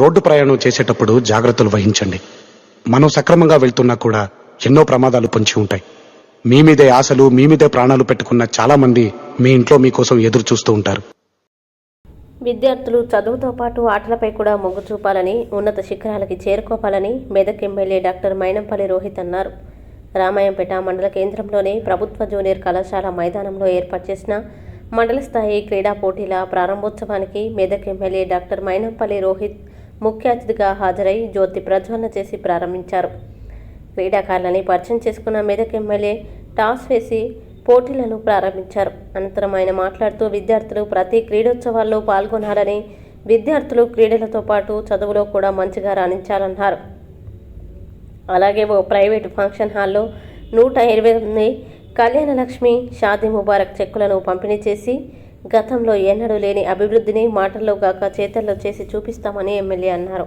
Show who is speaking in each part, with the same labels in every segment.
Speaker 1: Road ప్రయాణం చేసేటప్పుడు జాగ్రత్తలు వహించండి. మనం సక్రమంగా వెళ్తున్నా కూడా ఎన్నో ప్రమాదాలు పొంచి ఉంటాయి. మీ మీదే ఆశలు మీ మీదే ప్రాణాలు పెట్టుకున్న చాలామంది మీ ఇంట్లో మీకోసం ఎదురు చూస్తూ ఉంటారు.
Speaker 2: విద్యార్థులు చదువుతో పాటు ఆటలపై కూడా మొగ్గు చూపాలని ఉన్నత శిఖరాలకి చేరుకోవాలని మెదక్ ఎమ్మెల్యే డాక్టర్ మైనంపల్లి రోహిత్ అన్నారు. రామాయంపేట మండల కేంద్రంలోని ప్రభుత్వ జూనియర్ కళాశాల మైదానంలో ఏర్పాటు చేసిన మండల స్థాయి క్రీడా పోటీల ప్రారంభోత్సవానికి మెదక్ ఎమ్మెల్యే డాక్టర్ మైనంపల్లి రోహిత్ ముఖ్య అతిథిగా హాజరై జ్యోతి ప్రజ్వలన చేసి ప్రారంభించారు. క్రీడాకారులని పరిచయం చేసుకున్న మెదక్ ఎమ్మెల్యే టాస్ వేసి పోటీలను ప్రారంభించారు. అనంతరం ఆయన మాట్లాడుతూ విద్యార్థులు ప్రతి క్రీడోత్సవాల్లో పాల్గొనాలని విద్యార్థులు క్రీడలతో పాటు చదువులో కూడా మంచిగా రాణించాలన్నారు. అలాగే ఓ ప్రైవేట్ ఫంక్షన్ హాల్లో నూట ఇరవై ఎనిమిది కళ్యాణ లక్ష్మి షాదీ ముబారక్ చెక్కులను పంపిణీ చేసి గతంలో ఎన్నడూ లేని అభివృద్ధిని మాటల్లో గాక చేతల్లో చేసి చూపిస్తామని ఎమ్మెల్యే అన్నారు.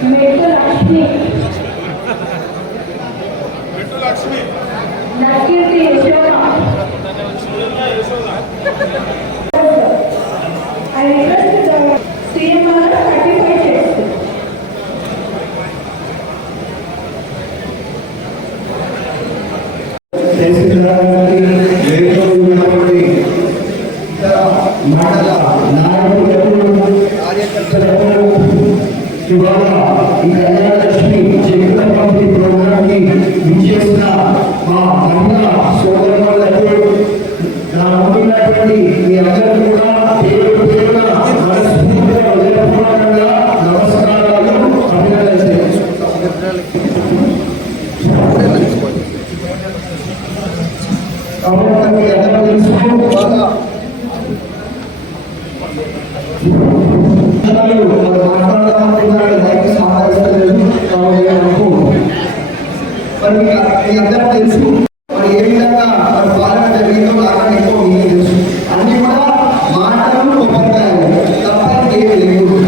Speaker 3: గెలిపోతున్న మంజుల మెట్టు లక్ష్మి నకీర్తి యశోద
Speaker 4: నాయకులకు కార్యకర్తలకు ఇవాళ ఈ కళ్యాణలక్ష్మి చెక్కుల పంపిణీ ప్రోగ్రాంకి విచ్చేసిన మా మహిళా సోదరులకు నా ముందున్నటువంటి మీ అందరూ కూడా పేరు పేరున మనస్ఫూర్తిగా హృదయపూర్వకంగా నమస్కారాలు కాబట్టి మరి మీ తెలుసు. మరి ఏ విధంగా మరి పాలన జరిగిందో మీకు తెలుసు. అన్ని కూడా మాటలు కొబ్బరికాయలు తప్ప ఏమి
Speaker 2: లేదు.